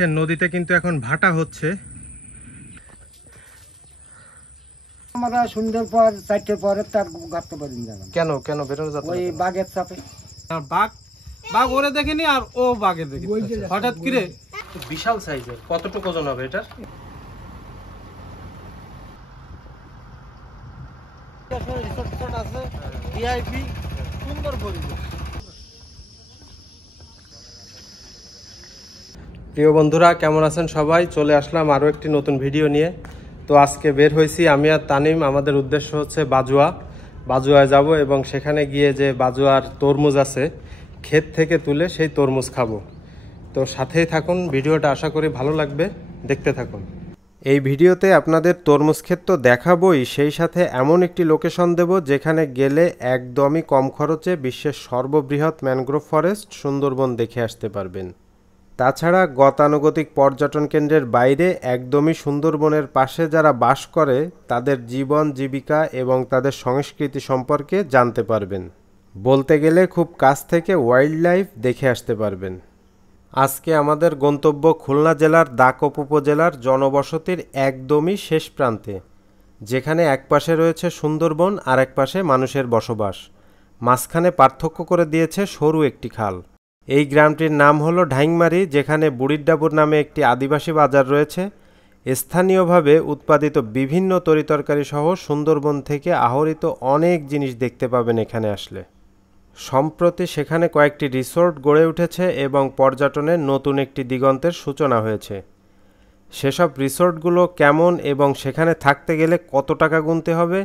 দেখেন নদীতে কিন্তু এখন ভাটা হচ্ছে। আমরা সন্ধ্যার পর 4টার পরে তার গাঁথতে পারি না। কেন কেন বেরোনো যাচ্ছে? ওই বাঘের চাপে। বাঘ ওরে দেখেনি আর ও বাঘের দেখে হঠাৎ করে বিশাল সাইজের। কতটুকু ওজন হবে এটার? প্রিয় বন্ধুরা, কেমন আছেন সবাই? চলে আসলাম আরও একটি নতুন ভিডিও নিয়ে। তো আজকে বের হয়েছি আমি আর তানিম। আমাদের উদ্দেশ্য হচ্ছে বাজুয়ায় যাব এবং সেখানে গিয়ে যে বাজুয়ার তরমুজ আছে ক্ষেত থেকে তুলে সেই তরমুজ খাবো। তো সাথেই থাকুন, ভিডিওটা আশা করি ভালো লাগবে, দেখতে থাকুন। এই ভিডিওতে আপনাদের তরমুজ ক্ষেত তো দেখাবই, সেই সাথে এমন একটি লোকেশন দেব যেখানে গেলে একদমই কম খরচে বিশ্বের সর্ববৃহৎ ম্যানগ্রোভ ফরেস্ট সুন্দরবন দেখে আসতে পারবেন। তাছাড়া গতানুগতিক পর্যটন কেন্দ্রের বাইরে একদমই সুন্দরবনের পাশে যারা বাস করে তাদের জীবন জীবিকা এবং তাদের সংস্কৃতি সম্পর্কে জানতে পারবেন। বলতে গেলে খুব কাছ থেকে ওয়াইল্ড লাইফ দেখে আসতে পারবেন। আজকে আমাদের গন্তব্য খুলনা জেলার দাকপ উপজেলার জনবসতির একদমই শেষ প্রান্তে, যেখানে এক পাশে রয়েছে সুন্দরবন আর এক পাশে মানুষের বসবাস। মাঝখানে পার্থক্য করে দিয়েছে সরু একটি খাল। এই গ্রামটির নাম হলো ঢাইংমারি, যেখানে বুড়িরডাবুর নামে একটি আদিবাসী বাজার রয়েছে। স্থানীয়ভাবে উৎপাদিত বিভিন্ন তরিতরকারি সহ সুন্দরবন থেকে আহরিত অনেক জিনিস দেখতে পাবেন এখানে আসলে। সম্প্রতি সেখানে কয়েকটি রিসোর্ট গড়ে উঠেছে এবং পর্যটনের নতুন একটি দিগন্তের সূচনা হয়েছে। সেসব রিসোর্টগুলো কেমন এবং সেখানে থাকতে গেলে কত টাকা গুনতে হবে,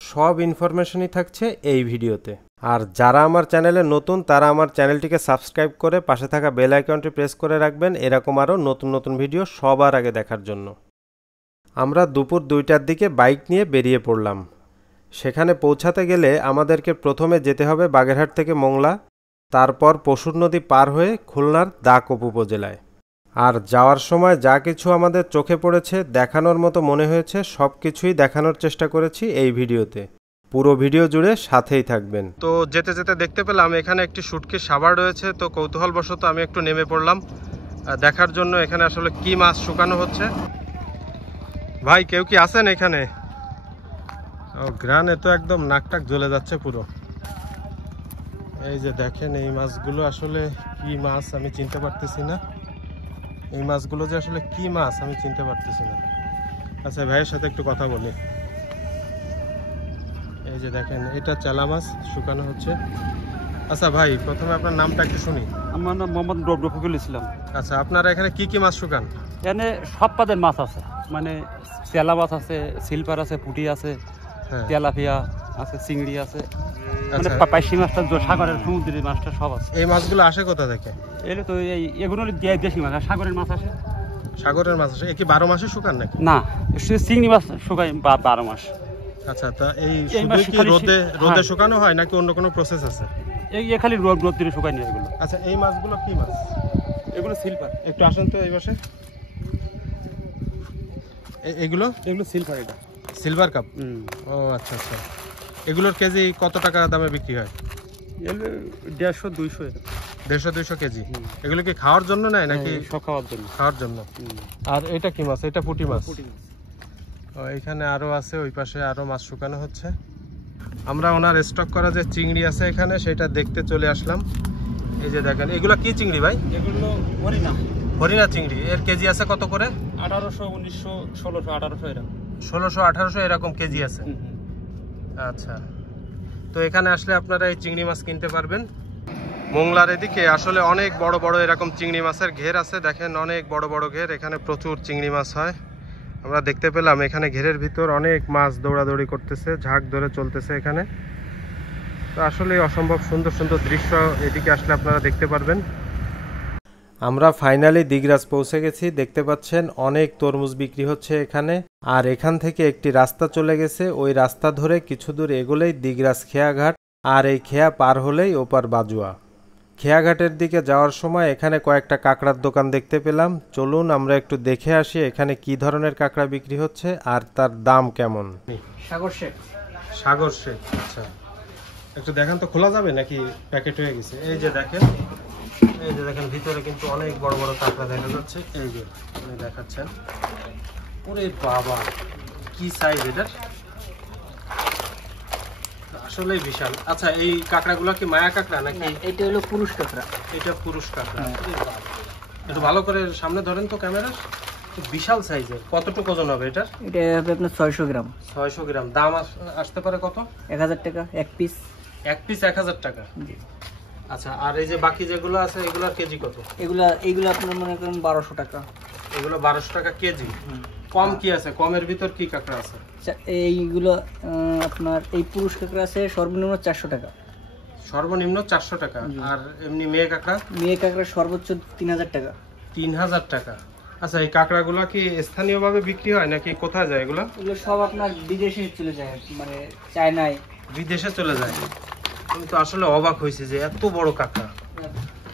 সব ইনফরমেশনই থাকছে এই ভিডিওতে। আর যারা আমার চ্যানেলে নতুন তারা আমার চ্যানেলটিকে সাবস্ক্রাইব করে পাশে থাকা বেল আইকনটি প্রেস করে রাখবেন এরকম আরও নতুন নতুন ভিডিও সবার আগে দেখার জন্য। আমরা দুপুর 2টার দিকে বাইক নিয়ে বেরিয়ে পড়লাম। সেখানে পৌঁছাতে গেলে আমাদেরকে প্রথমে যেতে হবে বাগেরহাট থেকে মোংলা, তারপর পশুর নদী পার হয়ে খুলনার দাকপ উপজেলায়। আর যাওয়ার সময় যা কিছু আমাদের চোখে পড়েছে, দেখানোর মতো মনে হয়েছে, সব কিছুই দেখানোর চেষ্টা করেছি এই ভিডিওতে। পুরো ভিডিও জুড়ে সাথেই থাকবেন। তো যেতে যেতে দেখতে পেলাম এখানে একটি শুটকির সাবার রয়েছে। তো কৌতূহলবশত আমি একটু নেমে পড়লাম দেখার জন্য এখানে আসলে কি মাছ শুকানো হচ্ছে। ভাই কেউ কি আছেন এখানে? ও গ্রানে তো একদম নাকটাক জ্বলে যাচ্ছে পুরো। এই যে দেখেন এই মাছগুলো আসলে কি মাছ আমি চিনতে পারতেছি না। এই মাছগুলো যে আসলে কি মাছ আমি চিনতে পারতেছি না। আচ্ছা ভাইয়ের সাথে একটু কথা বলি। এই যে দেখেন এটা চেলা মাছ শুকানো হচ্ছে। আচ্ছা ভাই, প্রথমে আপনার নামটা একটু শুনি। আমার নাম মোহাম্মদ রফিকুল ইসলাম। আচ্ছা, আপনারা এখানে কি কি মাছ শুকান? এখানে সব পাদের মাছ আছে, মানে চেলা মাছ আছে, সিলভার আছে, পুঁটি আছে, তেলাপিয়া আছে, চিংড়ি আছে, মানে পাইশি মাছটা সাগরের সমুদ্রের মাছটা সব আছে। এই মাছগুলো আসে কোথা থেকে? এলে তো এগুলো দেশি মাছ, সাগরের মাছ আসে। সাগরের মাছ আসে? কি 12 মাসে শুকান নাকি? না, চিংড়ি মাছ শুকাই 12 মাস। আচ্ছা, তা এই শুধু কি রোদে শুকানো হয় নাকি অন্য কোনো প্রসেস আছে? এই খালি রোদ দিয়ে শুকাই নিয়ে এগুলো। আচ্ছা, এই মাছগুলো কি মাছ? এগুলো সিলভার। একটু আসেন তো এই পাশে। এগুলো সিলভার। এটা সিলভার কাপ। ও আচ্ছা আচ্ছা। এগুলোর কেজি কত টাকা দামে বিক্রি হয়? 150-200। 150-200 কেজি। এগুলো কি খাওয়ার জন্য নেয় নাকি? খাওয়ার জন্য। আর এটা কি মাছ? এটা পুঁটি মাছ। এখানে আরো আছে, ওই পাশে আরো মাছ শুকানো হচ্ছে। আমরা ওনার স্টক করা যে চিংড়ি আছে এখানে সেটা দেখতে চলে আসলাম। এই যে দেখেন এগুলো কি চিংড়ি ভাই? এগুলো হরিণা চিংড়ি। এর কেজি আছে কত করে? 1800, 1900, 1600, 1800 এরকম। 1600-1800 এরকম কেজি আছে। আচ্ছা, তো এখানে আসলে আপনারা এই চিংড়ি মাছ কিনতে পারবেন। মোংলার এদিকে আসলে অনেক বড় বড় এরকম চিংড়ি মাছের ঘের আছে। দেখেন অনেক বড় বড় ঘের, এখানে প্রচুর চিংড়ি মাছ হয়। আমরা দেখতে পেলাম এখানে ঘেরের ভিতর অনেক মাছ দৌড়াদৌড়ি করতেছে, ঝাঁক ধরে চলতেছে এখানে। তো আসলে অসম্ভব সুন্দর সুন্দর দৃশ্য এদিকে আসলে আপনারা দেখতে পারবেন। আমরা ফাইনালি দিগরাজ পৌঁছে গেছি। দেখতে পাচ্ছেন অনেক তরমুজ বিক্রি হচ্ছে এখানে। আর এখান থেকে একটি রাস্তা চলে গেছে, ওই রাস্তা ধরে কিছু দূর এগোলেই দিগরাজ খেয়াঘাট, আর এই খেয়া পার হলেই ওপার বাজুয়া। খেয়াঘাটের দিকে যাওয়ার সময় এখানে কয়েকটা কাঁকড়ার দোকান দেখতে পেলাম। চলুন আমরা একটু দেখে আসি এখানে কি ধরনের কাঁকড়া বিক্রি হচ্ছে আর তার দাম কেমন। সাগর শেক। আচ্ছা, একটু দেখেন তো খোলা যাবে নাকি প্যাকেট হয়ে গেছে? এই যে দেখেন এই যে দেখেন ভিতরে কিন্তু অনেক বড় বড় কাঁকড়া দেখা যাচ্ছে, এই যে উনি দেখাচ্ছেন। ওরে বাবা কি সাইজ এটার, আসলেই বিশাল। আচ্ছা এই কাঁকড়াগুলো কি মায়া কাঁকড়া নাকি? এটা হলো পুরুষ কাঁকড়া। এটা পুরুষ কাঁকড়া। একটু ভালো করে সামনে ধরেন তো ক্যামেরা। বিশাল সাইজের। কতটুকু ওজন হবে এটা? এটা হবে আপনার 600 গ্রাম। 600 গ্রাম। দাম আসতে পারে কত? 1000 টাকা এক পিস। এক পিস 1000 টাকা। আচ্ছা আর এই যে বাকি যেগুলো আছে এগুলোর কেজি কত? এগুলা আপনার মনে করেন 1200 টাকা। এগুলো 1200 টাকা কেজি। কম কি আছে? কমের ভিতর কি কাঁকড়া আছে? এইগুলো আপনার এই পুরুষ কাঁকড়া আছে সর্বনিম্ন 400 টাকা। সর্বনিম্ন 400 টাকা। আর এমনি মেয়ে কাঁকড়া? মেয়ে কাঁকড়া সর্বোচ্চ 3000 টাকা। 3000 টাকা। আচ্ছা এই কাঁকড়াগুলো কি স্থানীয়ভাবে বিক্রি হয় নাকি কোথায় যায় এগুলো? এগুলো সব আপনার বিদেশে চলে যায়, মানে চায়নায়। বিদেশে চলে যায়। কিন্তু আসলে অবাক হয়েছে যে এত বড় কাঁকড়া।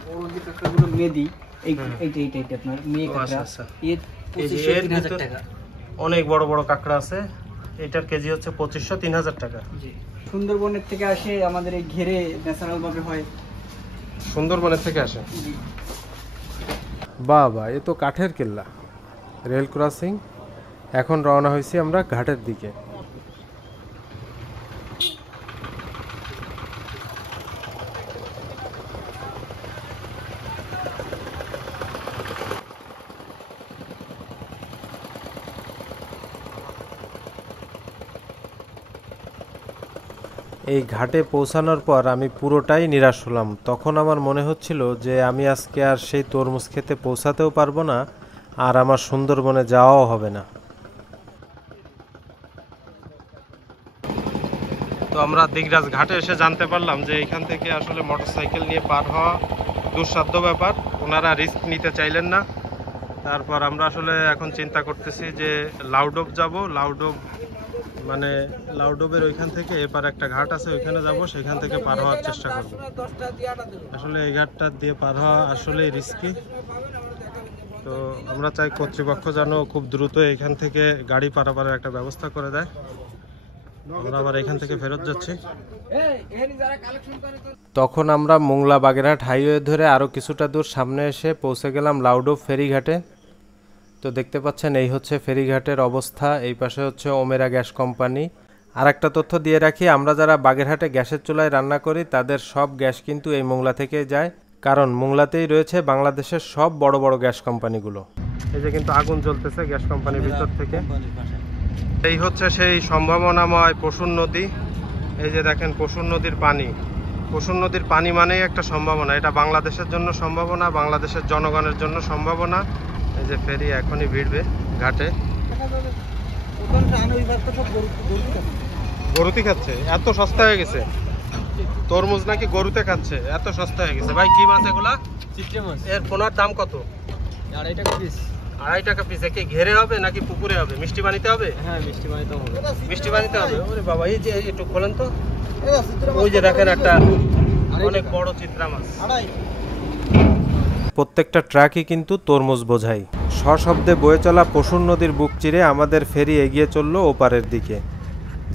বড় যে কাঁকড়াগুলো মেদি, এইটা আপনার মেয়ে কাঁকড়া। আচ্ছা এর 2500-3000 টাকা। অনেক বড় বড় কাঁকড়া আছে। এটার কেজি হচ্ছে 2500-3000 টাকা। জি। সুন্দরবনের থেকে আসে, আমাদের এই ঘেরে ন্যাচারাল ভাবে হয়। সুন্দরবনের থেকে আসে? বাবা এ তো কাঠের কেল্লা। Rail crossing. এখন রওনা হয়েছি আমরা ঘাটের দিকে। এই ঘাটে পৌঁছানোর পর আমি পুরোটাই নিরাশ হলাম। তখন আমার মনে হচ্ছিল যে আমি আজকে আর সেই তরমুজ খেতে পৌঁছাতেও পারবো না, আর আমার সুন্দরবনে যাওয়াও হবে না। তো আমরা দিগরাজ ঘাটে এসে জানতে পারলাম যে এখান থেকে আসলে মোটরসাইকেল নিয়ে পার হওয়া দুঃসাধ্য ব্যাপার, ওনারা রিস্ক নিতে চাইলেন না। তারপর আমরা আসলে এখন চিন্তা করতেছি যে লাউডোব যাব। লাউডোব মানে লাউডোবের ওইখান থেকে এপার একটা ঘাট আছে, ওইখানে যাব, সেখান থেকে পার হওয়ার চেষ্টা করব। আসলে এই ঘাটটা দিয়ে পার হওয়া আসলে রিস্কি। তো আমরা চাই কর্তৃপক্ষ যেন খুব দ্রুত এখান থেকে গাড়ি পারাপারের একটা ব্যবস্থা করে দেয়। আমরা আবার এখান থেকে ফেরত যাচ্ছি। তখন আমরা মোংলা বাগেরহাট হাইওয়ে ধরে আরও কিছুটা দূর সামনে এসে পৌঁছে গেলাম লাউডোব ফেরিঘাটে। তো দেখতে পাচ্ছেন এই হচ্ছে ফেরিঘাটের অবস্থা। এই পাশে হচ্ছে ওমেরা গ্যাস কোম্পানি। আর একটা তথ্য দিয়ে রাখি, আমরা যারা বাগেরহাটে গ্যাসের চুলায় রান্না করি তাদের সব গ্যাস কিন্তু এই মোংলা থেকে যায়, কারণ মোংলাতেই রয়েছে বাংলাদেশের সব বড় বড় গ্যাস কোম্পানিগুলো। এই যে কিন্তু আগুন জ্বলতেছে গ্যাস কোম্পানির ভিতর থেকে। এই হচ্ছে সেই সম্ভাবনাময় পশুর নদী। এই যে দেখেন পশুর নদীর পানি। পশুর নদীর পানি মানেই একটা সম্ভাবনা। এটা বাংলাদেশের জন্য সম্ভাবনা, বাংলাদেশের জনগণের জন্য সম্ভাবনা। এই যে ফেরি এখনই ভিড়বে ঘাটে। গরুতে খাচ্ছে? এত সস্তা হয়ে গেছে তরমুজ নাকি গরুতে খাচ্ছে? এত সস্তা হয়ে গেছে ভাই। কি মাছ এগুলা? চিত্রে মাছ। এর পোনার দাম কত? 2.5 টাকা পিস। 2.5 টাকা পিস। একে ঘেরে হবে নাকি পুকুরে হবে? মিষ্টি বানিতে হবে? হ্যাঁ মিষ্টি বানিতে হবে। মিষ্টি বানিতে হবে। ওরে বাবা এই যে একটু খোলেন তো। ওই যে দেখেন একটা অনেক বড় চিত্রা মাছ। প্রত্যেকটা ট্রাকই কিন্তু তরমুজ বোঝাই। সশব্দে বয়ে চলা পশুর নদীর বুক চিরে আমাদের ফেরি এগিয়ে চলল ওপারের দিকে।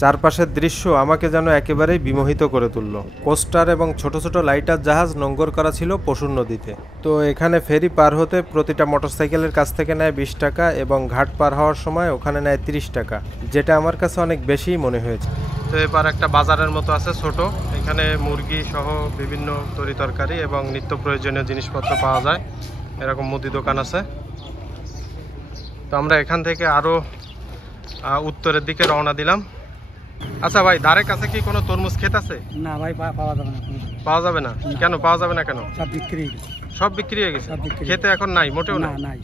চারপাশের দৃশ্য আমাকে যেন একেবারেই বিমোহিত করে তুলল। কোস্টার এবং ছোট ছোট লাইটার জাহাজ নোঙ্গর করা ছিল পশুর নদীতে। তো এখানে ফেরি পার হতে প্রতিটা মোটরসাইকেলের কাছ থেকে নেয় 20 টাকা এবং ঘাট পার হওয়ার সময় ওখানে নেয় 30 টাকা, যেটা আমার কাছে অনেক বেশিই মনে হয়েছে। তো এবার একটা বাজারের মতো আছে ছোট, এখানে মুরগি সহ বিভিন্ন তরি তরকারি এবং নিত্য প্রয়োজনীয় জিনিসপত্র পাওয়া যায়। এরকম মুদি দোকান আছে। তো আমরা এখান থেকে আরো উত্তরের দিকে রওনা দিলাম। আচ্ছা ভাই, ধারে কাছে কি কোনো তরমুজ ক্ষেত আছে? না ভাই, পাওয়া যাবে না। পাওয়া যাবে না? কেন পাওয়া যাবে না কেন? সব বিক্রি হয়ে গেছে। সব বিক্রি হয়ে গেছে? খেতে এখন নাই, মোটেও না? নাই।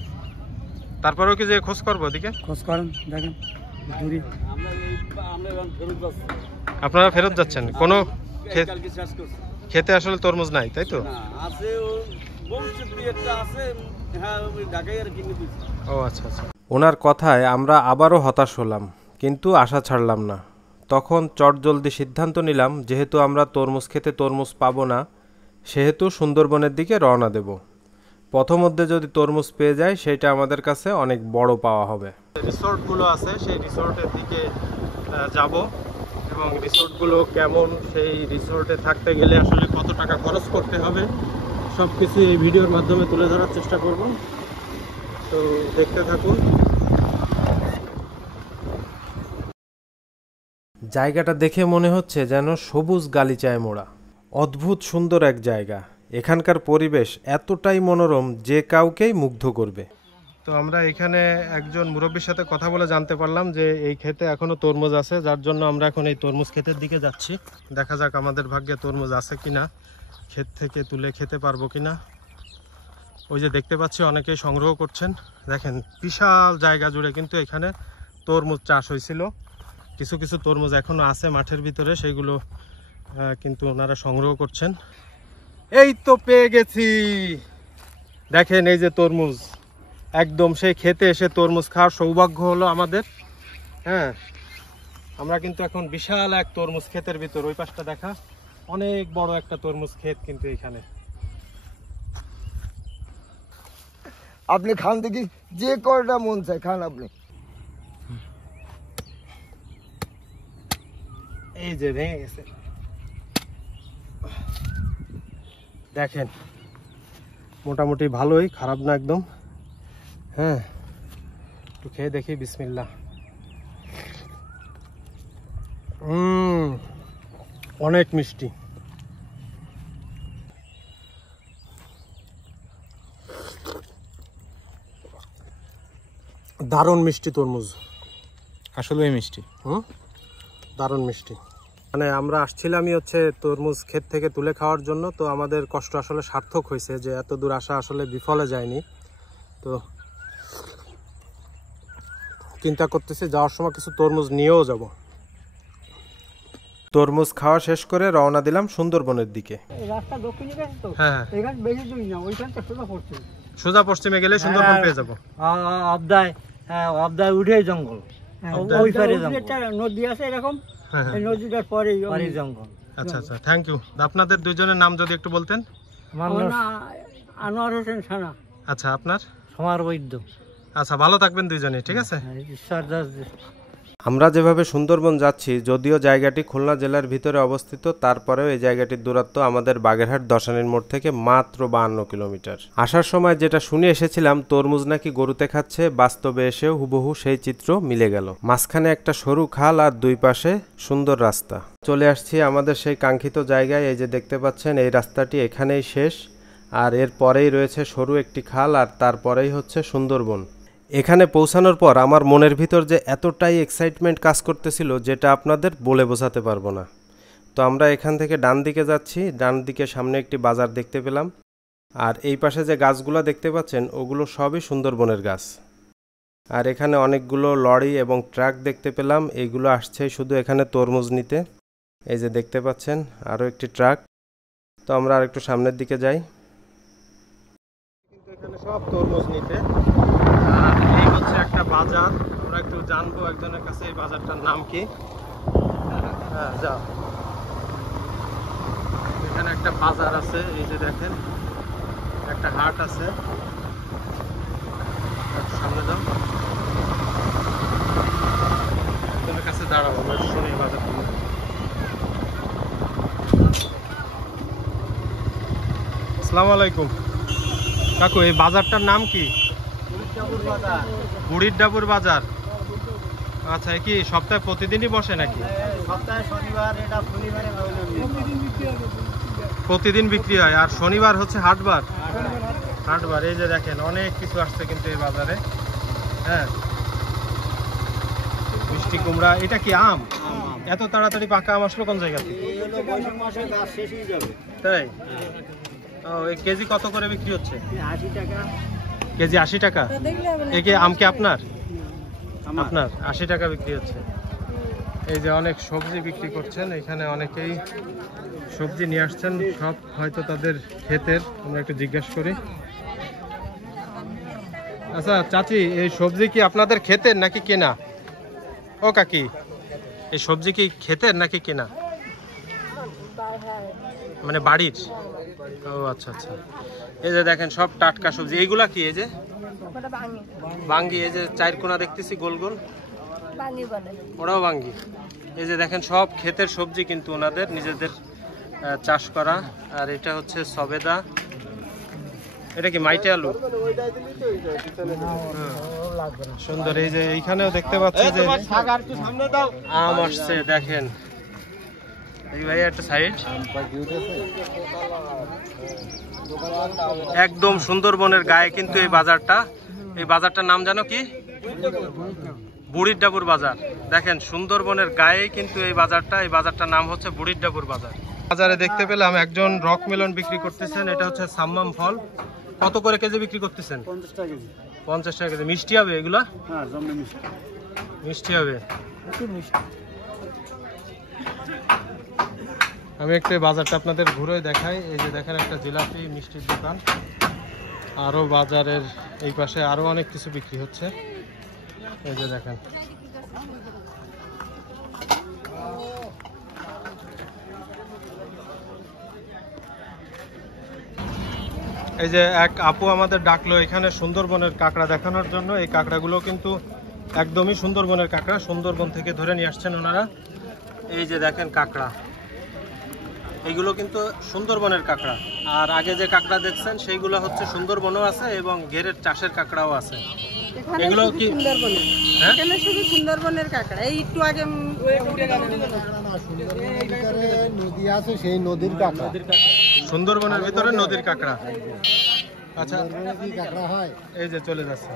তারপরেও কি যে খোঁজ করবো ওদিকে? খোঁজ করেন, দেখেন দূরে। আপনারা ফেরত যাচ্ছেন? কোনো খেতে আসলে তরমুজ নাই, তাই তো? ও আচ্ছা আচ্ছা। ওনার কথায় আমরা আবারও হতাশ হলাম, কিন্তু আশা ছাড়লাম না। তখন চটজলদি সিদ্ধান্ত নিলাম, যেহেতু আমরা তরমুজ খেতে তরমুজ পাবো না, সেহেতু সুন্দরবনের দিকে রওনা দেব। পথমধ্যে যদি তরমুজ পেয়ে যায় সেটা আমাদের কাছে অনেক বড় পাওয়া হবে। রিসোর্টগুলো আছে, সেই রিসোর্টের দিকে যাব এবং রিসোর্টগুলো কেমন, সেই রিসোর্টে থাকতে গেলে আসলে কত টাকা খরচ করতে হবে সব কিছু এই ভিডিওর মাধ্যমে তুলে ধরার চেষ্টা করব, তো দেখতে থাকুন। জায়গাটা দেখে মনে হচ্ছে যেন সবুজ গালিচায় মোড়া। অদ্ভুত সুন্দর এক জায়গা। এখানকার পরিবেশ এতটাই মনোরম যে কাউকেই মুগ্ধ করবে। তো আমরা এখানে একজন মুরব্বীর সাথে কথা বলে জানতে পারলাম যে এই ক্ষেতে এখনো তরমুজ আছে, যার জন্য আমরা এখন এই তরমুজ ক্ষেতের দিকে যাচ্ছি। দেখা যাক আমাদের ভাগ্যে তরমুজ আছে কিনা, ক্ষেত থেকে তুলে খেতে পারবো কিনা। ওই যে দেখতে পাচ্ছি অনেকেই সংগ্রহ করছেন। দেখেন বিশাল জায়গা জুড়ে কিন্তু এখানে তরমুজ চাষ হয়েছিল। কিছু কিছু তরমুজ এখনো আছে মাঠের ভিতরে, সেইগুলো কিন্তু ওনারা সংগ্রহ করছেন। এই তো পেয়ে গেছি, দেখেন এই যে তরমুজ, একদম সেই খেতে এসে তরমুজ খাওয়ার সৌভাগ্য হলো আমাদের। হ্যাঁ, আমরা কিন্তু এখন বিশাল এক তরমুজ ক্ষেতের ভিতর। ওই পাশটা দেখা, অনেক বড় একটা তরমুজ ক্ষেত কিন্তু এখানে। আপনি খান দেখি, যে কয়টা মন চায় খান আপনি। এই যে ভেঙে গেছে, দেখেন মোটামুটি ভালোই, খারাপ না একদম। হ্যাঁ, একটু খেয়ে দেখি, বিসমিল্লাহ। অনেক মিষ্টি। দারুণ মিষ্টি তরমুজ, আসলেই মিষ্টি। দারুণ মিষ্টি। মানে আমরা আসছিলামই হচ্ছে তরমুজ ক্ষেত থেকে তুলে খাওয়ার জন্য, তো আমাদের কষ্ট আসলে সার্থক হয়েছে যে এত দূর আসা আসলে বিফলে যায়নি। তো চিন্তা করতেছি যাওয়ার সময় কিছু তরমুজ নিয়েও যাব। তরমুজ খাওয়া শেষ করে রওনা দিলাম সুন্দরবনের দিকে। রাস্তা দক্ষিণে গেছে তো, হ্যাঁ, এখানে বেশি দূর না, ওইখানটা সোজা পড়ছে। সোজা পশ্চিমে গেলে সুন্দরবন পেয়ে যাবো। অবদায় উঠে জঙ্গল, ওই পারে একটা নদী আছে এরকম, হ্যাঁ, এই নদীটার পরে জঙ্গল। আচ্ছা আচ্ছা, থ্যাংক ইউ। আপনাদের দুইজনের নাম যদি একটু বলতেন। আনোয়ার হোসেন সানা। আচ্ছা, আপনার? সমার বৈদ্য। আচ্ছা, ভালো থাকবেন দুইজনে, ঠিক আছে। সরদার। আমরা যেভাবে সুন্দরবন যাচ্ছি, যদিও জায়গাটি খুলনা জেলার ভিতরে অবস্থিত, তারপরেও এই জায়গাটির দূরত্ব আমাদের বাগেরহাট দশানীর মোড় থেকে মাত্র 52 কিলোমিটার। আসার সময় যেটা শুনে এসেছিলাম তরমুজ নাকি গরুতে খাচ্ছে, বাস্তবে এসেও হুবহু সেই চিত্র মিলে গেল। মাঝখানে একটা সরু খাল আর দুই পাশে সুন্দর রাস্তা। চলে আসছি আমাদের সেই কাঙ্ক্ষিত জায়গায়। এই যে দেখতে পাচ্ছেন এই রাস্তাটি এখানেই শেষ, আর এর পরেই রয়েছে সরু একটি খাল, আর তারপরেই হচ্ছে সুন্দরবন। এখানে পৌঁছানোর পর আমার মনের ভিতর যে এতটাই এক্সাইটমেন্ট কাজ করতেছিল যেটা আপনাদের বলে বোঝাতে পারবো না। তো আমরা এখান থেকে ডান দিকে যাচ্ছি, ডান দিকে সামনে একটি বাজার দেখতে পেলাম, আর এই পাশে যে গাছগুলো দেখতে পাচ্ছেন ওগুলো সবই সুন্দরবনের গাছ। আর এখানে অনেকগুলো লরি এবং ট্রাক দেখতে পেলাম, এইগুলো আসছে শুধু এখানে তরমুজ নিতে। এই যে দেখতে পাচ্ছেন আরও একটি ট্রাক। তো আমরা আর একটু সামনের দিকে যাই, কিন্তু এখানে সব তরমুজ নিতে। এই হচ্ছে একটা বাজার, আমরা একটু জানবো একজনের কাছে এই বাজারটার নাম কি। হ্যাঁ, যাও। এখানে একটা বাজার আছে, এই যে দেখেন একটা হাট আছে। সামনে যাও, একজনের কাছে দাঁড়াবো, আমরা শুনি বাজারটা। আসসালামু আলাইকুম কাকু, এই বাজারটার নাম কি? বুড়ির ডাবুর বাজার। আচ্ছা, কি সপ্তাহে প্রতিদিনই বসে নাকি? প্রতিদিন বিক্রি হয়, আর শনিবার হচ্ছে হাটবার। হাটবার। এই যে দেখেন অনেক কিছু আসছে কিন্তু এই বাজারে। হ্যাঁ, মিষ্টি কুমড়া। এটা কি আম? এত তাড়াতাড়ি পাকা আম আসলো কোন জায়গা থেকে? তাই? ও, এই কেজি কত করে বিক্রি হচ্ছে? 80 টাকা কেজি। 80 টাকা? এই কি আম কি আপনার? আপনার 80 টাকা বিক্রি হচ্ছে। এই যে অনেক সবজি বিক্রি করছেন এখানে, অনেকেই সবজি নিয়ে আসছেন, সব হয়তো তাদের ক্ষেতের। আমরা একটু জিজ্ঞাসা করি। আচ্ছা চাচি, এই সবজি কি আপনাদের ক্ষেতের নাকি কেনা? ও কাকি, এই সবজি কি ক্ষেতের নাকি কেনা? মানে বাড়ির? ও আচ্ছা আচ্ছা। এই যে দেখেন সব টাটকা সবজি। এইগুলা কি? এই যে বাঙ্গি। এই যে চারকোনা দেখতেছি গোল গোল, ওরাও বাঙ্গি। এই যে দেখেন সব ক্ষেতের সবজি কিন্তু ওনাদের নিজেদের চাষ করা। আর এটা হচ্ছে সবেদা, এটা কি মাইটে আলু? সুন্দর। এই যে এইখানেও দেখতে পাচ্ছি যে আম আসছে, দেখেন ভাই একটা সাইড। একদম সুন্দরবনের গায়ে কিন্তু এই বাজারটা। এই বাজারটার নাম জানো কি? বুড়ির ডাবুর বাজার। দেখেন সুন্দরবনের গায়ে কিন্তু এই বাজারটা। এই বাজারটার নাম হচ্ছে বুড়ির ডাবুর বাজার। বাজারে দেখতে পেলাম একজন রক মেলন বিক্রি করতেছেন। এটা হচ্ছে সাম্মাম ফল। কত করে কেজি বিক্রি করতেছেন? 50 টাকা কেজি। 50 টাকা কেজি। মিষ্টি হবে এগুলা? হ্যাঁ, জম্মে মিষ্টি। মিষ্টি হবে। আমি একটু বাজারটা আপনাদের ঘুরে দেখাই। এই যে দেখেন একটা জিলাপি মিষ্টির দোকান। আরো বাজারের এই পাশে আরো অনেক কিছু বিক্রি হচ্ছে। এই যে দেখেন এই যে এক আপু আমাদের ডাকলো এখানে সুন্দরবনের কাঁকড়া দেখানোর জন্য। এই কাঁকড়াগুলো কিন্তু একদমই সুন্দরবনের কাঁকড়া, সুন্দরবন থেকে ধরে নিয়ে আসছেন ওনারা। এই যে দেখেন কাঁকড়া, এইগুলো কিন্তু সুন্দরবনের কাঁকড়া। আর আগে যে কাঁকড়া দেখছেন সেইগুলো হচ্ছে সুন্দরবনও আছে এবং ঘেরের চাষের কাঁকড়াও আছে। এগুলো কি এখানে শুধু সুন্দরবনের কাঁকড়া? এই একটু আগে নদী আছে, সেই নদীর কাঁকড়া। সুন্দরবনের ভিতরে নদীর কাঁকড়া। আচ্ছা, কাঁকড়া হয় এই যে চলে যাচ্ছে।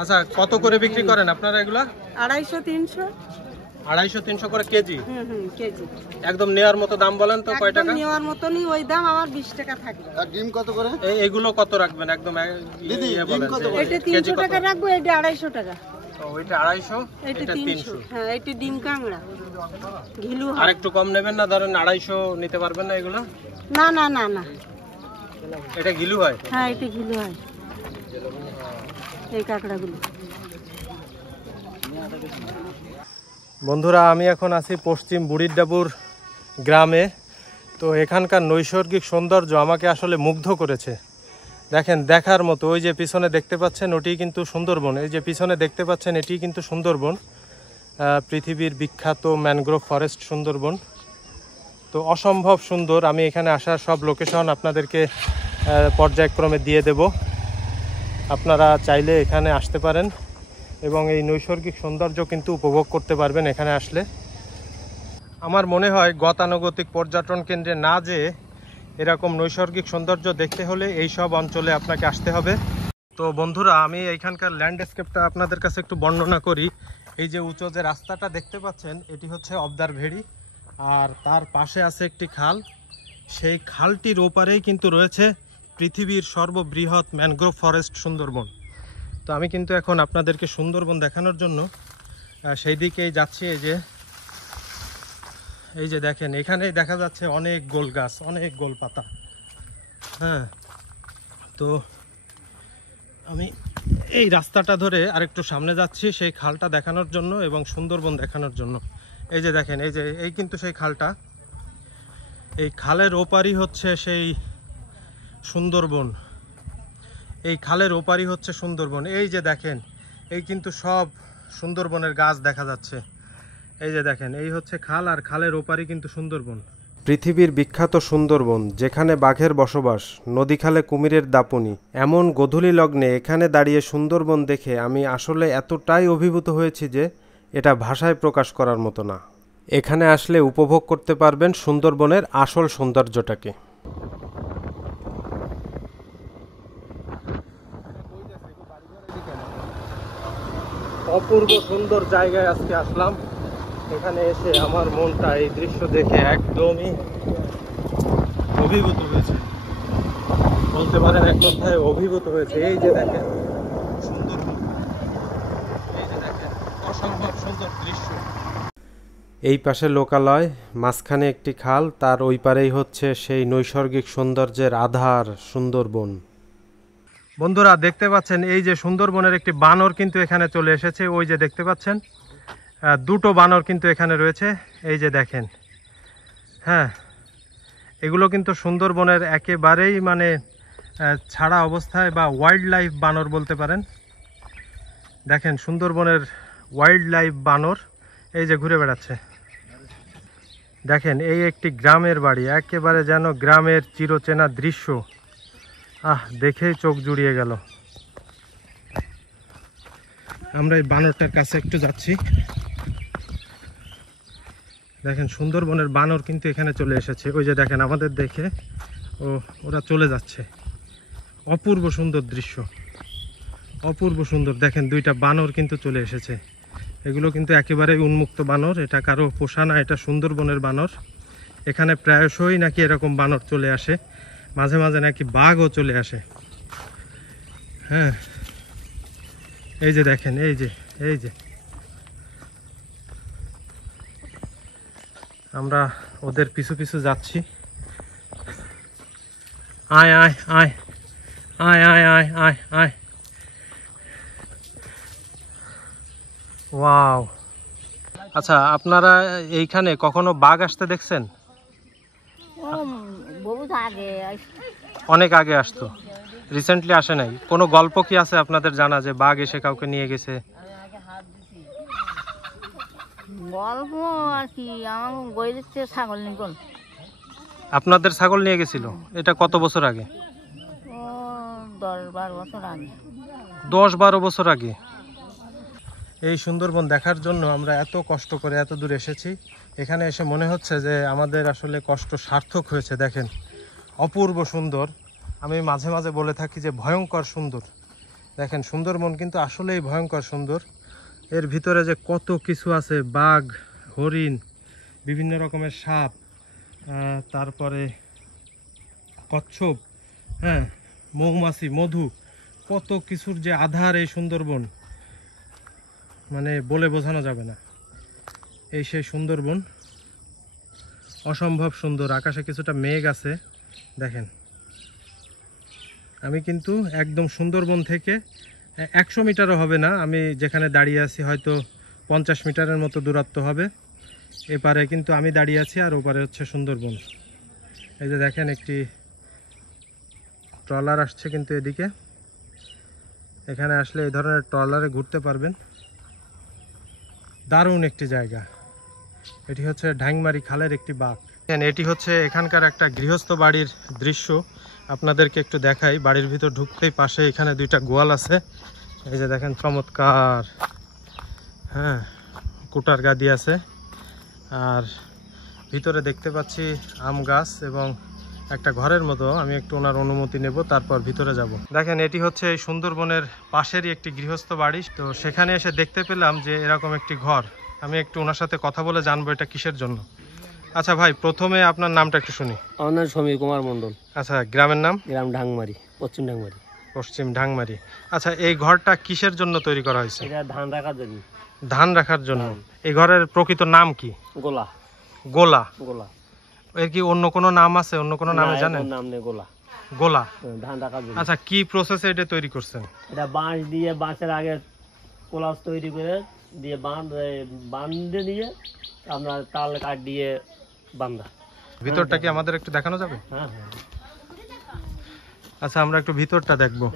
আচ্ছা, কত করে বিক্রি করেন আপনারা এগুলা? 250, 300। 250, 300 করে কেজি? কেজি। একদম নেওয়ার মতো দাম বলেন তো কয় টাকা? নেওয়ার মতনই ওই দাম, আমার 20 টাকা থাকবে। আর ডিম কত করে? এগুলো কত রাখবেন একদম দিদি, বলেন? এটা 300 টাকা রাখবো, এটা 250 টাকা। ওইটা 250, এটা 300। হ্যাঁ, এটা ডিম কাঁকড়া ঘিলু। আর একটু কম নেবেন না? ধরেন 250 নিতে পারবেন না এগুলো? না না না না, এটা ঘিলু হয়? হ্যাঁ, এটা ঘিলু হয় এই কাঁকড়াগুলো। বন্ধুরা, আমি এখন আছি পশ্চিম বুড়ির ডাবুর গ্রামে। তো এখানকার নৈসর্গিক সৌন্দর্য আমাকে আসলে মুগ্ধ করেছে। দেখেন, দেখার মতো। ওই যে পিছনে দেখতে পাচ্ছেন ওটি কিন্তু সুন্দরবন। এই যে পিছনে দেখতে পাচ্ছেন এটি কিন্তু সুন্দরবন, পৃথিবীর বিখ্যাত ম্যানগ্রোভ ফরেস্ট সুন্দরবন। তো অসম্ভব সুন্দর। আমি এখানে আসার সব লোকেশন আপনাদেরকে পর্যায়ক্রমে দিয়ে দেব। আপনারা চাইলে এখানে আসতে পারেন এবং এই নৈসর্গিক সৌন্দর্য কিন্তু উপভোগ করতে পারবেন এখানে আসলে। আমার মনে হয় গতানুগতিক পর্যটন কেন্দ্রে না যেয়ে এরকম নৈসর্গিক সৌন্দর্য দেখতে হলে এই সব অঞ্চলে আপনাকে আসতে হবে। তো বন্ধুরা, আমি এইখানকার ল্যান্ডস্কেপটা আপনাদের কাছে একটু বর্ণনা করি। এই যে উঁচু যে রাস্তাটা দেখতে পাচ্ছেন এটি হচ্ছে অবদার ভেড়ি, আর তার পাশে আছে একটি খাল। সেই খালটির ওপারেই কিন্তু রয়েছে পৃথিবীর সর্ববৃহৎ ম্যানগ্রোভ ফরেস্ট সুন্দরবন। তো আমি কিন্তু এখন আপনাদেরকে সুন্দরবন দেখানোর জন্য সেই দিকেই যাচ্ছি। এই যে দেখেন, এখানেই দেখা যাচ্ছে অনেক গোল গাছ, অনেক গোল পাতা। হ্যাঁ, তো আমি এই রাস্তাটা ধরে আরেকটু সামনে যাচ্ছি সেই খালটা দেখানোর জন্য এবং সুন্দরবন দেখানোর জন্য। এই যে দেখেন, এই কিন্তু সেই খালটা। এই খালের ওপারই হচ্ছে সেই সুন্দরবন। এই খালের ওপারই হচ্ছে সুন্দরবন। এই যে দেখেন, এই কিন্তু সব সুন্দরবনের গাছ দেখা যাচ্ছে। এই যে দেখেন, এই হচ্ছে খাল, আর খালের ওপারই কিন্তু সুন্দরবন। পৃথিবীর বিখ্যাত সুন্দরবন, যেখানে বাঘের বসবাস, নদী খালে কুমিরের দাপুনি। এমন গোধূলি লগ্নে এখানে দাঁড়িয়ে সুন্দরবন দেখে আমি আসলে এতটাই অভিভূত হয়েছি যে এটা ভাষায় প্রকাশ করার মতো না। এখানে আসলে উপভোগ করতে পারবেন সুন্দরবনের আসল সৌন্দর্যটাকে। অপূর্ব সুন্দর জায়গায় আজকে আসলাম। এখানে এসে আমার মনটা এই দৃশ্য দেখে একদমই অভিভূত হয়েছে, বলতে পারেন এক কথায় অভিভূত হয়েছে। এই যে দেখেন সুন্দরবন, এই যে দেখেন অসম্ভব সুন্দর দৃশ্য। এই পাশে লোকালয়, মাঝখানে একটি খাল, তার ওই পারেই হচ্ছে সেই নৈসর্গিক সৌন্দর্যের আধার সুন্দরবন। বন্ধুরা, দেখতে পাচ্ছেন এই যে সুন্দরবনের একটি বানর কিন্তু এখানে চলে এসেছে। ওই যে দেখতে পাচ্ছেন দুটো বানর কিন্তু এখানে রয়েছে। এই যে দেখেন, হ্যাঁ, এগুলো কিন্তু সুন্দরবনের একেবারেই মানে ছাড়া অবস্থায় বা ওয়াইল্ড লাইফ বানর বলতে পারেন। দেখেন সুন্দরবনের ওয়াইল্ড লাইফ বানর এই যে ঘুরে বেড়াচ্ছে। দেখেন, এই একটি গ্রামের বাড়ি, একেবারে যেন গ্রামের চিরচেনা দৃশ্য। দেখেই চোখ জুড়িয়ে গেল। আমরা এই বানরটার কাছে একটু যাচ্ছি। দেখেন সুন্দরবনের বানর কিন্তু এখানে চলে এসেছে। ওই যে দেখেন আমাদের দেখে ওরা চলে যাচ্ছে। অপূর্ব সুন্দর দৃশ্য, অপূর্ব সুন্দর। দেখেন দুইটা বানর কিন্তু চলে এসেছে। এগুলো কিন্তু একেবারেই উন্মুক্ত বানর, এটা কারো পোষা না, এটা সুন্দরবনের বানর। এখানে প্রায়শই নাকি এরকম বানর চলে আসে, মাঝে মাঝে নাকি বাঘও চলে আসে। হ্যাঁ, এই যে দেখেন, এই যে আমরা ওদের পিছু পিছু যাচ্ছি। আয় আয় আয় আয় আয় আয় আয় আয়। ওয়াও। আচ্ছা, আপনারা এইখানে কখনো বাঘ আসতে দেখছেন? অনেক আগে আসতো, রিসেন্টলি আসে নাই। কোনো গল্প কি আছে আপনাদের জানা যে বাঘ এসে কাউকে নিয়ে গেছে? গল্প আর কি, আমার বইতে ছাগল নিকল। আপনাদের ছাগল নিয়ে গেছিল? এটা কত বছর আগে? 10-12 বছর আগে। 10-12 বছর আগে। এই সুন্দরবন দেখার জন্য আমরা এত কষ্ট করে এত দূর এসেছি। এখানে এসে মনে হচ্ছে যে আমাদের আসলে কষ্ট সার্থক হয়েছে। দেখেন অপূর্ব সুন্দর। আমি মাঝে মাঝে বলে থাকি যে ভয়ঙ্কর সুন্দর। দেখেন সুন্দরবন কিন্তু আসলেই ভয়ঙ্কর সুন্দর। এর ভিতরে যে কত কিছু আছে, বাঘ, হরিণ, বিভিন্ন রকমের সাপ, তারপরে কচ্ছপ, হ্যাঁ, মৌমাছি, মধু, কত কিছুর যে আধার এই সুন্দরবন, মানে বলে বোঝানো যাবে না। এই সেই সুন্দরবন, অসম্ভব সুন্দর। আকাশে কিছুটা মেঘ আছে দেখেন। আমি কিন্তু একদম সুন্দরবন থেকে 100 মিটারও হবে না, আমি যেখানে দাঁড়িয়ে আছি হয়তো 50 মিটারের মতো দূরত্ব হবে। এপারে কিন্তু আমি দাঁড়িয়ে আছি আর ওপারে হচ্ছে সুন্দরবন। এই যে দেখেন একটি ট্রলার আসছে কিন্তু এদিকে। এখানে আসলে এই ধরনের ট্রলারে ঘুরতে পারবেন। দারুণ একটি জায়গা। এটি হচ্ছে ঢাংমারি খালের একটি বাঁক। এটি হচ্ছে এখানকার একটা গৃহস্থ বাড়ির দৃশ্য। আপনাদেরকে একটু দেখাই। বাড়ির ভিতর ঢুকতেই পাশে এখানে দুইটা গোয়াল আছে। এই যে দেখেন চমৎকার, হ্যাঁ, কুটার গাদি আছে। আর ভিতরে দেখতে পাচ্ছি আম গাছ এবং একটা ঘরের মতো। আমি একটু ওনার অনুমতি নেব, তারপর ভিতরে যাব। দেখেন এটি হচ্ছে এই সুন্দরবনের পাশেরই একটি গৃহস্থ বাড়ি। তো সেখানে এসে দেখতে পেলাম যে এরকম একটি ঘর। আমি একটু ওনার সাথে কথা বলে জানবো এটা কিসের জন্য। আচ্ছা ভাই, প্রথমে আপনার নামটা একটু শুনি। আমার নাম সমীর কুমার মণ্ডল। আচ্ছা, গ্রামের নাম? গ্রাম ঢাংমারি, পশ্চিম ঢাংমারি। পশ্চিম ঢাংমারি। আচ্ছা, এই ঘরটা কিসের জন্য তৈরি করা হয়েছে? এটা ধান রাখার জন্য। ধান রাখার জন্য। এই ঘরের প্রকৃত নাম কি? গোলা। গোলা? গোলা। এর কি অন্য কোনো নাম আছে? অন্য কোনো নামে জানেন? নাম নেই, গোলা। গোলা, ধান রাখার জন্য। আচ্ছা, কি প্রসেসে এটা তৈরি করছেন? এটা বাঁশ দিয়ে, বাঁশের আগে কোলাস তৈরি করে দিয়ে বাঁধে দিয়ে আপনার তাল কাঠ দিয়ে বাঁধা। ভিতরটা কি আমাদের একটু দেখানো যাবে? হ্যাঁ হ্যাঁ। আচ্ছা, আমরা একটু ভিতরটা দেখবো।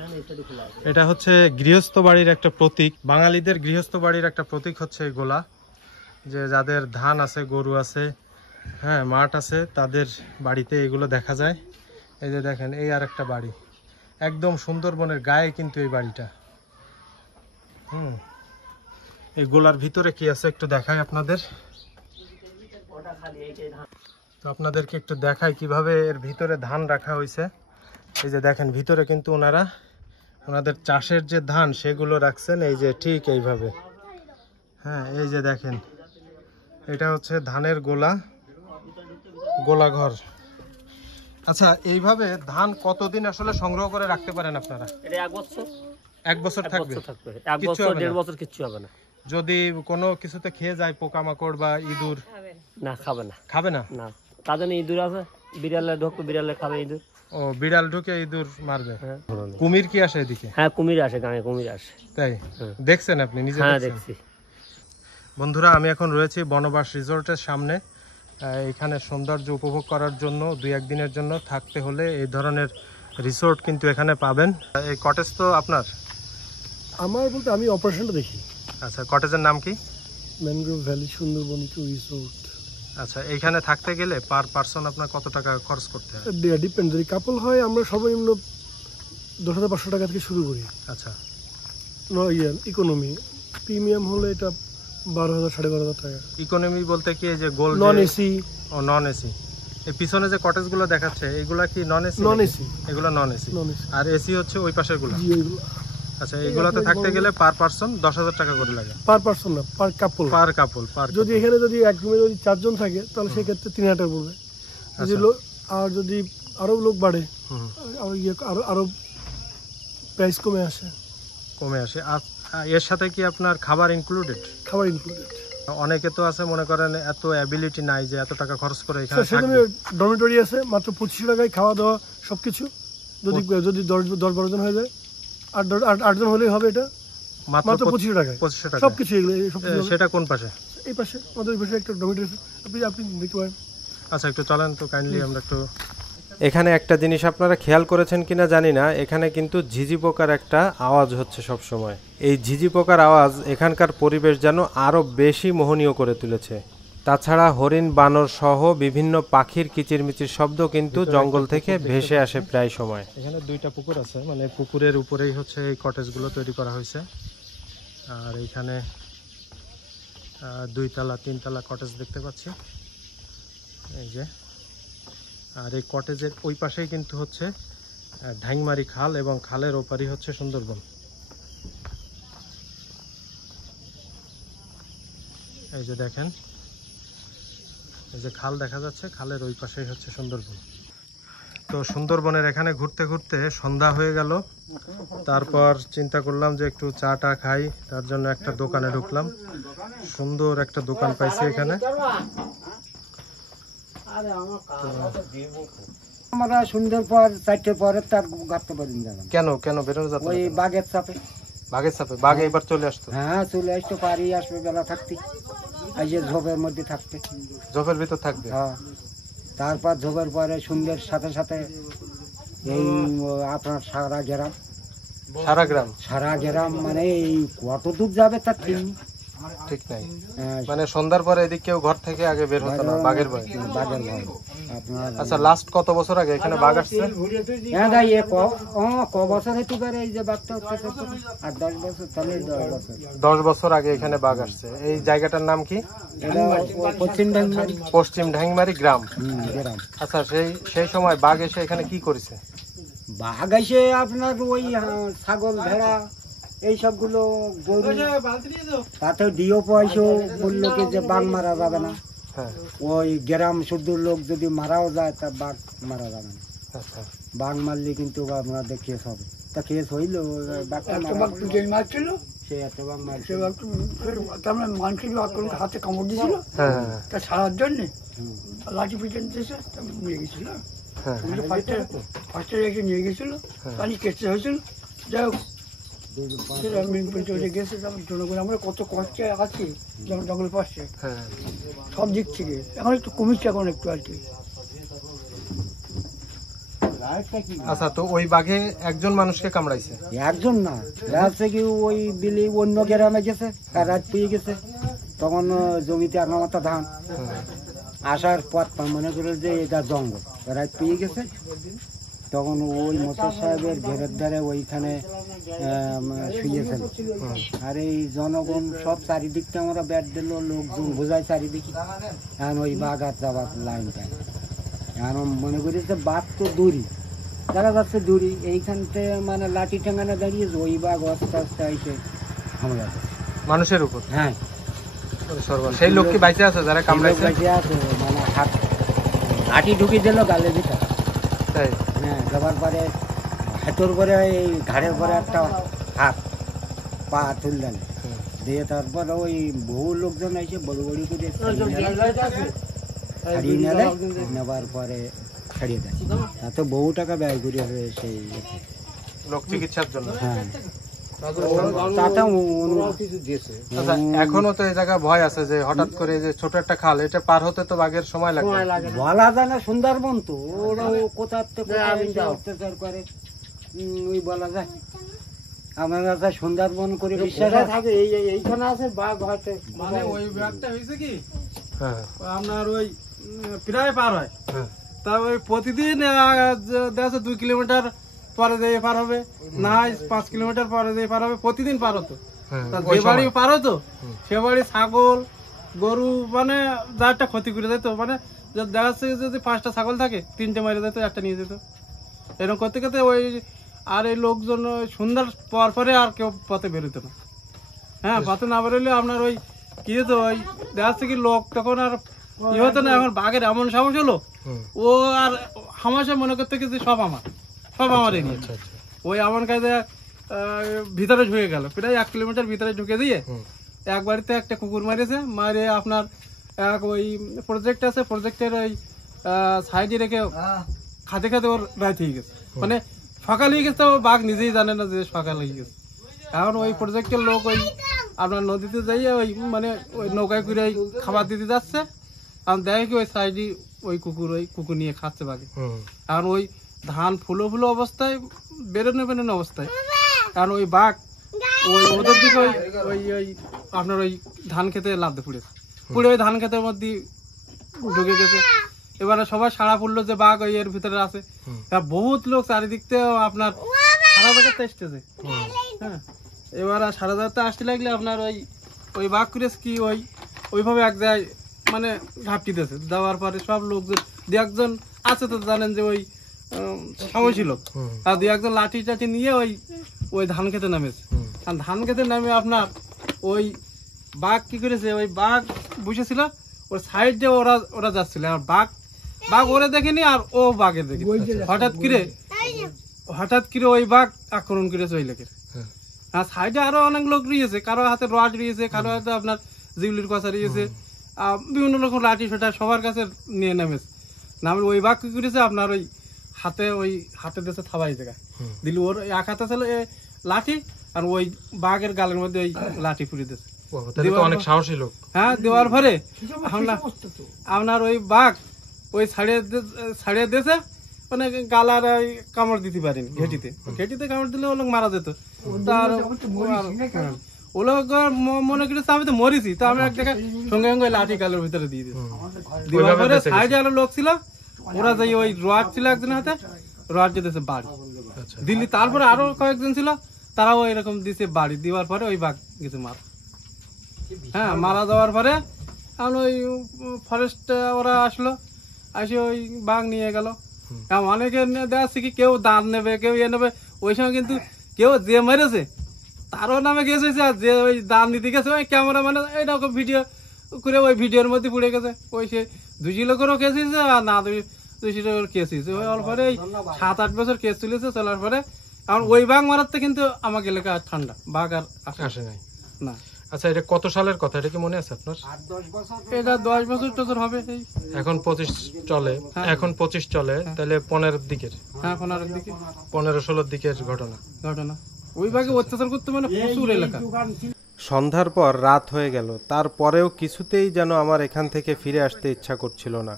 এটা হচ্ছে গৃহস্থ বাড়ির একটা প্রতীক। বাঙালিদের গৃহস্থ বাড়ির একটা প্রতীক হচ্ছে এই গোলা। যে যাদের ধান আছে, গরু আছে, হ্যাঁ, মাঠ আছে, তাদের বাড়িতে এগুলো দেখা যায়। এই যে দেখেন, এই আর একটা বাড়ি একদম সুন্দরবনের গায়ে কিন্তু এই বাড়িটা। এই গোলার ভিতরে কি আছে একটু দেখাই আপনাদের। তো আপনাদেরকে একটু দেখাই কিভাবে এর ভিতরে ধান রাখা হয়েছে। এই যে দেখেন ভিতরে কিন্তু ওনাদের চাষের যে ধান সেগুলো রাখছেন এই যে ঠিক এইভাবে। হ্যাঁ, এই যে দেখেন, এটা হচ্ছে ধানের গোলা ঘর। আচ্ছা, এইভাবে ধান কতদিন আসলে সংগ্রহ করে রাখতে পারেন আপনারা? এটা 1 বছর। 1 বছর থাকবে? 1 বছর 1.5 বছর কিচ্ছু হবে না। যদি কোনো কিছুতে খেয়ে যায়, পোকামাকড় বা ইঁদুর? না, খাবে না। খাবে না? না, তার জন্য ইঁদুর আছে। বিড়ালে ঢুকবে, বিড়ালে খাবে ইঁদুর। ও, বিড়াল ঢুকে ইঁদুর মারবে? কুমির কি আসে এদিকে? হ্যাঁ, কুমির আসে, গায়ে কুমির আসে। তাই? দেখছেন আপনি নিজে? হ্যাঁ, দেখছি। বন্ধুরা, আমি এখন রয়েছি বনবাস রিসোর্টের সামনে। এখানে সৌন্দর্য উপভোগ করার জন্য 2-1 দিনের জন্য থাকতে হলে এই ধরনের রিসোর্ট কিন্তু এখানে পাবেন। এই কটেজ তো আপনার? আমার বলতে আমি অপারেশনটা দেখি। আচ্ছা, কটেজের নাম কি? Mangrove valley Sundarban eco resort. আচ্ছা, এইখানে থাকতে গেলে পার পারসন আপনার কত টাকা খরচ করতে হয়? ডিপেন্ড, যদি কাপল হয় আমরা সর্বনিম্ন 10,500 টাকা থেকে শুরু করি। আচ্ছা, ইকোনমি, প্রিমিয়াম হলে এটা 12,000 12,500 টাকা। ইকোনমি বলতে কি এই যে গোল্ড নন এসি, ও নন এসি। এই পিছনে যে কটেজ গুলো দেখাচ্ছে এগুলা কি নন এসি? নন এসি, এগুলো নন এসি। Non AC. আর এসি হচ্ছে ওই পাশের গুলো। জি ওইগুলো। আচ্ছা, এইগুলাতে থাকতে গেলে পার পারসন 10,000 টাকা করে লাগে। পার পারসন না, পার কাপল। পার কাপল, পার যদি এখানে যদি এক রুমে যদি 4 জন থাকে তাহলে সেক্ষেত্রে 3,000 টাকা পড়বে। যদি আর যদি আরো লোক বাড়ে আরো প্রাইস কমে আসে। আর এর সাথে কি আপনার খাবার ইনক্লুডেড? খাবার ইনক্লুডেড। অনেকে তো আছে মনে করেন এত অ্যাবিলিটি নাই যে এত টাকা খরচ করে এখানে থাকবে। ডরমিটরি আছে মাত্র 2500 টাকায় খাওয়া দাওয়া সবকিছু। যদি 10-12 জন হয়ে যায়, 8 জন হলেই হবে। এটা মাত্র 2500 টাকায় 2500 টাকা সবকিছু। এগুলো সবকিছু। সেটা কোন পাশে? এই পাশে, আমাদের ওই পাশে একটা ডরমিটরি আছে, আপনি দেখতে পারেন। আচ্ছা, একটু চলেন তো কাইন্ডলি আমরা একটু। এখানে একটা জিনিস আপনারা খেয়াল করেছেন কিনা জানি না, এখানে কিন্তু ঝিঝি পোকার একটা আওয়াজ হচ্ছে সব সময়। এই ঝিঝি পোকার আওয়াজ এখানকার পরিবেশ যেন আরো বেশি মোহনীয় করে তুলেছে। তাছাড়া হরিণ, বানর সহ বিভিন্ন পাখির কিচিরমিচির শব্দ কিন্তু জঙ্গল থেকে ভেসে আসে প্রায় সময়। এখানে 2টা পুকুর আছে, মানে পুকুরের উপরেই হচ্ছে এই কটেজগুলো তৈরি করা হয়েছে। আর এইখানে 2 তলা 3 তলা কটেজ দেখতে পাচ্ছি, এই যে। আর এই কটেজের ওই পাশেই কিন্তু হচ্ছে ঢ্যাংমারি খাল, এবং খালের ওপারই হচ্ছে সুন্দরবন। এই যে দেখেন, এই যে খাল দেখা যাচ্ছে, খালের ওই পাশেই হচ্ছে সুন্দরবন। তো সুন্দরবনের এখানে ঘুরতে ঘুরতে সন্ধ্যা হয়ে গেল। তারপর চিন্তা করলাম যে একটু চা টা খাই, তার জন্য একটা দোকানে ঢুকলাম। সুন্দর একটা দোকান পাইছি এখানে। আমরা সন্ধ্যার পর 4টের পরে তার ঘাটতে পারি না। কেন কেন বেরোনো যাচ্ছে? ওই বাঘের চাপে। বাঘের চাপে? বাঘ এবার চলে আসতো? হ্যাঁ, চলে আসতো, পারি আসবে বেলা থাকতে, এই যে ঝোপের মধ্যে থাকতে। ঝোপের ভিতর থাকবে? হ্যাঁ। তারপর ঝোপের পরে সন্ধ্যের সাথে সাথে এই আপনার সারা গ্রাম। সারা গ্রাম মানে এই কত দূর যাবে তার ঠিক নাই। মানে সন্ধ্যার পরে এদিক কেউ ঘর থেকে আগে বের হতো না বাঘের ভয়? বাঘের ভয় আপনার। আচ্ছা, লাস্ট কত বছর আগে এখানে বাঘ আসছে? হ্যাঁ ভাই, ক বছর হতে পারে এই যে বাঘটা হচ্ছে, আর 10 বছর, তাহলে 10 বছর। 10 বছর আগে এখানে বাঘ আসছে। এই জায়গাটার নাম কি? এটা পশ্চিম ঢ্যাংমারি গ্রাম। গ্রাম। আচ্ছা, সেই সময় বাঘ এসে এখানে কি করেছে? বাঘ এসে আপনার ওই ছাগল, ভেড়া, এই সবগুলো গরু, তাতে ডিও পয়সা বললো কি যে বাঘ মারা যাবে না। ওই গ্রাম শুদ্ধ লোক যদি মারাও যায় তা বাঘ মারা যাবে না। বাঘ মারলে কিন্তু আপনাদের কেস হবে। তা কেস হইল, বাঘটা মারছিল, সে এত বাঘ মারছে, মানুষের হাতে কামড় দিয়েছিল, তা ছাড়ার জন্য লাঠি পিছন দিয়েছে, নিয়ে গেছিল। ফার্স্টে রেখে নিয়ে গেছিল, পানি কেটে হয়েছিল। যাই হোক, আমরা কত কষ্টে আছি যেমন জঙ্গল পাশে, সব দিক থেকে এখন একটু কমিচ্ছে, এখন একটু আর কি। আচ্ছা, তো ওই বাঘে একজন মানুষকে কামড়াইছে? একজন না, রাতে কি ওই বিলি অন্য গ্রামে গেছে, আর রাত পেয়ে গেছে, তখন জমিতে আনামাতা ধান আসার পথ মনে করে যে এটা জঙ্গল, রাত পেয়ে গেছে। তখন ওই মোটর সাহেবের ঘেরের ধারে ওইখানে শুয়েছিল। আর এই জনগণ সব চারিদিকটা আমরা ব্যাট দিল, লোকজন বোঝায় চারিদিকে। এখন ওই বাঘ আর যাবার লাইনটা এখন মনে করি যে বাঘ তো দূরই, দেখা যাচ্ছে দূরই, এইখানতে মানে লাঠি ঠেঙ্গানে দাঁড়িয়েছে, ওই বাঘ আস্তে আস্তে এসে হামলা করছে মানুষের উপর। হ্যাঁ, সেই লোক কি বাইচে আছে যারা কামড়াইছে? বাইচে আছে, মানে হাঁটি ঢুকিয়ে দিল গালে দিটা। হ্যাঁ, যাবার পরে হাঁটুর পরে এই ঘাড়ের পরে একটা হাত পা তুললেন দিয়ে, তারপরে ওই বহু লোকজন এসে বড় বড়ি করে ছাড়িয়ে নেয়, নেবার পরে ছাড়িয়ে দেয়। তাতে বহু টাকা ব্যয় করে সেই লোক চিকিৎসার জন্য। হ্যাঁ, এখনো তো এই জায়গা ভয় আছে যে হঠাৎ করে যে ছোট একটা খাল, এটা পার হতে তো বাঘের সময় লাগে। বলা যায় না, সুন্দরবন তো ওরা কোথা থেকে অত্যাচার করে ওই বলা যায়। আমার কাছে সুন্দরবন করে বিশ্বাস থাকে, এইখানে আছে বাঘ হয়তো। মানে ওই বাঘটা হয়েছে কি আপনার ওই প্রায় পার হয়, তা ওই প্রতিদিন দেখা 2 কিলোমিটার পরে যেয়ে পার হবে, না হয় 5 কিলোমিটার পরে যেয়ে পার হবে, প্রতিদিন পার হতো। হ্যাঁ, তা ওই যে বাড়ি সময়। পার হতো সে বাড়ি ছাগল গরু মানে যা একটা ক্ষতি করে যেত, মানে দেখা যাচ্ছে যদি 5টা ছাগল থাকে 3টে মেরে যেত, একটা নিয়ে যেত, এরকম করতে করতে ওই আর এই লোকজন ওই সন্ধ্যার পর পরে আর কেউ পথে বেরোতো না। হ্যাঁ, পথে না বেরোলে আপনার ওই কি হতো, ওই দেখা যাচ্ছে কি লোক তখন আর কি হতো না, এখন বাঘের এমন সাহস হলো ও আর হামাশা মনে করতে গেছে সব আমার এরিয়া। ওই এমন কাজে ভিতরে ঢুকে গেল, প্রায় 1 কিলোমিটার ভিতরে ঢুকে দিয়ে এক বাড়িতে একটা কুকুর মারেছে, মারে আপনার এক ওই প্রজেক্ট আছে, প্রজেক্টের ওই সাইডে রেখে খাতে খাতে ওর রাত হয়ে গেছে, মানে সকাল হয়ে গেছে, ও বাঘ নিজেই জানে না যে সকাল হয়ে গেছে। এখন ওই প্রজেক্টের লোক ওই আপনার নদীতে যাইয়ে ওই মানে ওই নৌকায় করে খাবার দিতে যাচ্ছে, আর দেখে কি ওই সাইডে ওই কুকুর নিয়ে খাচ্ছে বাঘে। এখন ওই ধান ফুলো অবস্থায় বেরোনো অবস্থায়, কারণ ওই বাঘ ওই ওদের দিকে ওই ওই আপনার ওই ধান খেতে লাফতে পুড়ে ওই ধান খেতের মধ্যে ঢুকে গেছে। এবারে সবাই সাড়া পড়লো যে বাঘ ওই এর ভিতরে আছে, বহুত লোক চারিদিক থেকে আপনার সারা জায়গাতে এসতেছে। হ্যাঁ, এবার সারা জায়গাতে আসতে লাগলে আপনার ওই বাঘ করে কি ওইভাবে এক জায়গায় মানে ঘাপটিতেছে, দেওয়ার পরে সব লোকজন 2-1 আছে তো জানেন যে ওই সাহসী লোক, আর 2-1 লাঠি টাঠি নিয়ে ওই ধান খেতে নামেছে। আর ধান খেতে নামে আপনার ওই বাঘ কি করেছে, ওই বাঘ বসেছিল ওর সাইডে ওরা যাচ্ছিল, আর বাঘ ওরে দেখেনি আর ও বাঘের দেখে, হঠাৎ করে ওই বাঘ আক্রমণ করেছে ওই লোকের। আর সাইডে আরো অনেক লোক রয়েছে, কারো হাতে রড রয়েছে, কারো হাতে আপনার জিউলির কথা রয়েছে, বিভিন্ন রকম লাঠি ফেটা সবার কাছে নিয়ে নেমেছে। নামে ওই বাঘ কি করেছে আপনার ওই হাতে দেশে থাবাই জায়গায় দিল, ওর এক হাতে ছিল লাঠি, আর ওই বাঘের গালের মধ্যে ওই লাঠি পুড়িয়ে দিয়েছে। অনেক সাহসী লোক। হ্যাঁ, দেওয়ার পরে আপনার ওই বাঘ ওই ছাড়িয়ে দিয়েছে, মানে গালার কামড় দিতে পারেনি, ঘেটিতে কামড় দিলে ও লোক মারা যেত। তার ও লোক মনে করেছে আমি তো মরিছি, তো আমি এক জায়গায় সঙ্গে সঙ্গে লাঠি গালের ভিতরে দিয়ে দিয়েছি। দেওয়ার পরে সাইডে আরো লোক ছিল, ওরা যাই ওই রড ছিল একজনের হাতে, রড যেতেছে বাড়ি দিল্লি। তারপরে আরো কয়েকজন ছিল, তারাও এরকম দিছে বাড়ি, দেওয়ার পরে ওই বাঘ গেছে মারা। হ্যাঁ, মারা যাওয়ার পরে এখন ওই ফরেস্ট ওরা আসলো, আসে ওই বাঘ নিয়ে গেল। অনেকে দেখাচ্ছে কি কেউ দাঁত নেবে, কেউ নেবে, ওই সময় কিন্তু কেউ যে মেরেছে তারও নামে গেছে, আর যে ওই দাঁত নিতে গেছে ওই ক্যামেরা মানে এইরকম ভিডিও করে ওই ভিডিওর মধ্যে পড়ে গেছে। ওই সে 200 লোকেরও কেস হয়েছে, আর না 200 লোকের কেস হয়েছে। ওই অল্প পরে 7-8 বছর কেস চলেছে, চলার পরে এখন ওই বাঘ মারাতে কিন্তু আমাকে এলাকা ঠান্ডা, বাঘ আর আসে নাই না। আচ্ছা, এটা কত সালের কথা, এটা কি মনে আছে আপনার? এটা 10 বছর টছর হবে। এখন 25 চলে, এখন 25 চলে, তাহলে 15-এর দিকের। হ্যাঁ, 15-এর দিকে, 15-16 দিকের ঘটনা। ওই বাঘে অত্যাচার করতে মানে প্রচুর এলাকা। সন্ধ্যার পর রাত হয়ে গেল, তারপরেও কিছুতেই যেন আমার এখান থেকে ফিরে আসতে ইচ্ছা করছিল না।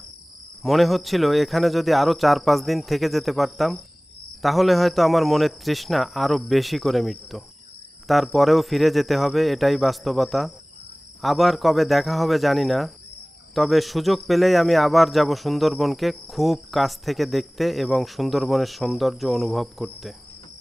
মনে হচ্ছিল এখানে যদি আরো 4-5 দিন থেকে যেতে পারতাম, তাহলে হয়তো আমার মনের তৃষ্ণা আরো বেশি করে মিটত। তারপরেও ফিরে যেতে হবে, এটাই বাস্তবতা। আবার কবে দেখা হবে জানি না, তবে সুযোগ পেলেই আমি আবার যাব সুন্দরবনকে খুব কাছ থেকে দেখতে এবং সুন্দরবনের সৌন্দর্য অনুভব করতে।